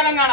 తెలంగాణ.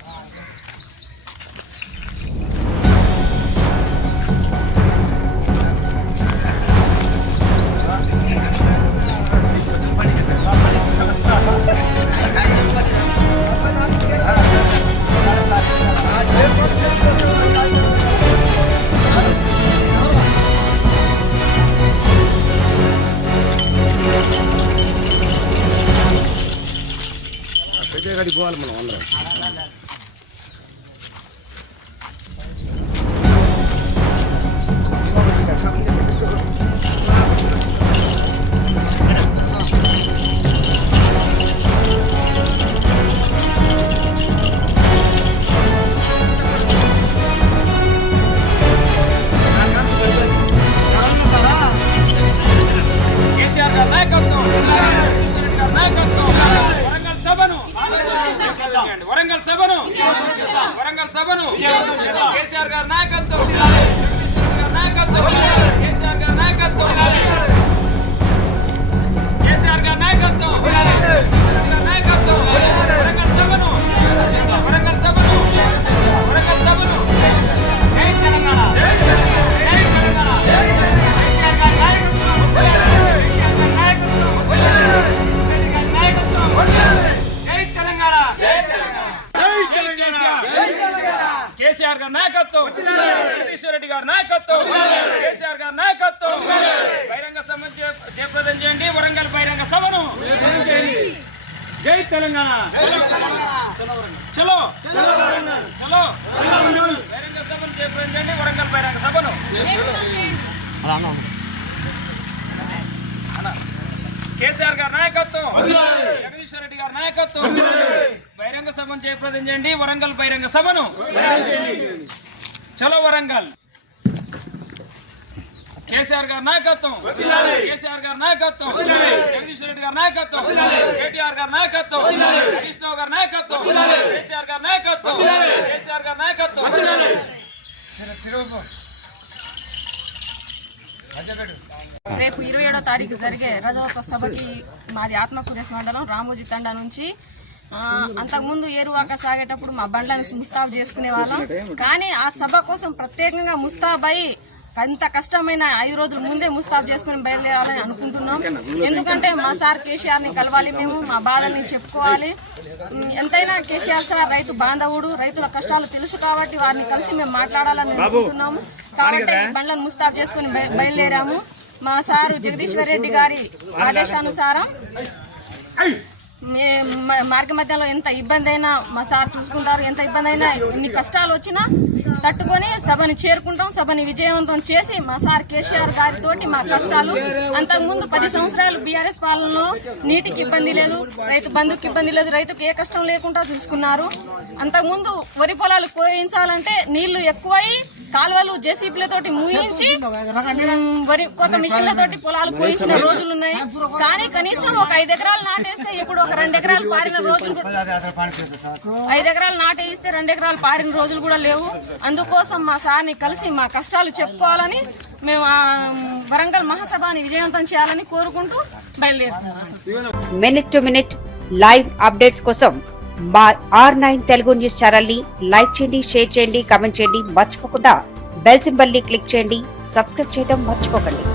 పెద్దగాడికి పోవాలి మనం అందరం సభను కేసీఆర్ గారి నాయకత్వం నాయకత్వం నాయకత్వం. జగదీశ్వర రెడ్డి గారి నాయకత్వం. కేసీఆర్ గారి నాయకత్వం. బహిరంగ సభ జయ- జయప్రదం చేయండి. వరంగల్ బహిరంగ సభను. జై తెలంగాణ. చలో. చలో. బహిరంగ సభను జయప్రదం చేయండి. వరంగల్ బహిరంగ సభను. కేసీఆర్ గారి నాయకత్వం. జగదీశ్వర రెడ్డి గారి నాయకత్వం. బహిరంగ సభను జయప్రదం చేయండి. వరంగల్ బహిరంగ సభను. చలో వరంగల్. కేసీఆర్ గారి నాయకత్వం. కేసీఆర్ గారి నాయకత్వం. జగదీశ్వర రెడ్డి గారి నాయకత్వం. కేటీఆర్ గారి నాయకత్వం. హరీష్ రావు గారి నాయకత్వం. కేసీఆర్ గారి నాయకత్వం. కేసీఆర్ గారి నాయకత్వం. రేపు ఇరవై ఏడో తారీఖు జరిగే రజోత్సవ సభకి మాది ఆత్మకూరేస్ మండలం రామోజీ తండా నుంచి అంతకుముందు ఏరువాక సాగేటప్పుడు మా బండ్లను ముస్తాబు చేసుకునే వాళ్ళం. కానీ ఆ సభ కోసం ప్రత్యేకంగా ముస్తాబై అంత కష్టమైన ఐదు రోజుల ముందే ముస్తాబు చేసుకుని బయలుదేరాలని అనుకుంటున్నాం. ఎందుకంటే మా సార్ కేసీఆర్ని కలవాలి మేము మా బాధల్ని చెప్పుకోవాలి. ఎంతైనా కేసీఆర్ సార్ రైతు బాంధవుడు రైతుల కష్టాలు తెలుసు కాబట్టి వారిని కలిసి మేము మాట్లాడాలని అనుకుంటున్నాము. కాబట్టి బండ్లను ముస్తాబు చేసుకుని బయ- బయలుదేరాము. మా సారు జగదీశ్వర్ రెడ్డి గారి ఆదేశానుసారం మార్గ మధ్యలో ఎంత ఇబ్బంది అయినా మా సార్ చూసుకుంటారు ఎంత ఇబ్బంది అయినా ఎన్ని కష్టాలు వచ్చినా తట్టుకొని సభని చేరుకుంటాం సభని విజయవంతం చేసి మా సార్ కేసీఆర్ గారితో మా కష్టాలు అంతకుముందు పది సంవత్సరాలు బీఆర్ఎస్ పాలనలో నీటికి ఇబ్బంది లేదు రైతు బంధుకి ఇబ్బంది లేదు రైతుకు ఏ కష్టం లేకుండా చూసుకున్నారు. అంతకుముందు వరి పొలాలు పోయించాలంటే నీళ్ళు ఎక్కువై కాలువలు జేసీబీలతోటి మూయించి వరి కొత్త మిషన్లతోటి పొలాలు కోయించిన రోజులు ఉన్నాయి కానీ కనీసం ఒక ఐదు ఎకరాలు నాటేస్తే ఇప్పుడు ఒక రెండు ఎకరాలు పారిన రోజులు కూడా- ఐదు ఎకరాలు నాటేస్తే రెండు ఎకరాలు పారిన రోజులు కూడా లేవు. అందుకోసం మా సార్ని కలిసి మా కష్టాలు చెప్పుకోవాలని మేము వరంగల్ మహాసభని విజయవంతం చేయాలని కోరుకుంటూ బయలుదేరుతున్నాం. Minute to minute live updates కోసం మా ఆర్ నైన్ తెలుగు న్యూస్ ఛానల్ని లైక్ చేయండి షేర్ చేయండి కామెంట్ చేయండి. మర్చిపోకుండా బెల్ సింబల్ని క్లిక్ చేయండి. సబ్స్క్రైబ్ చేయడం మర్చిపోకండి.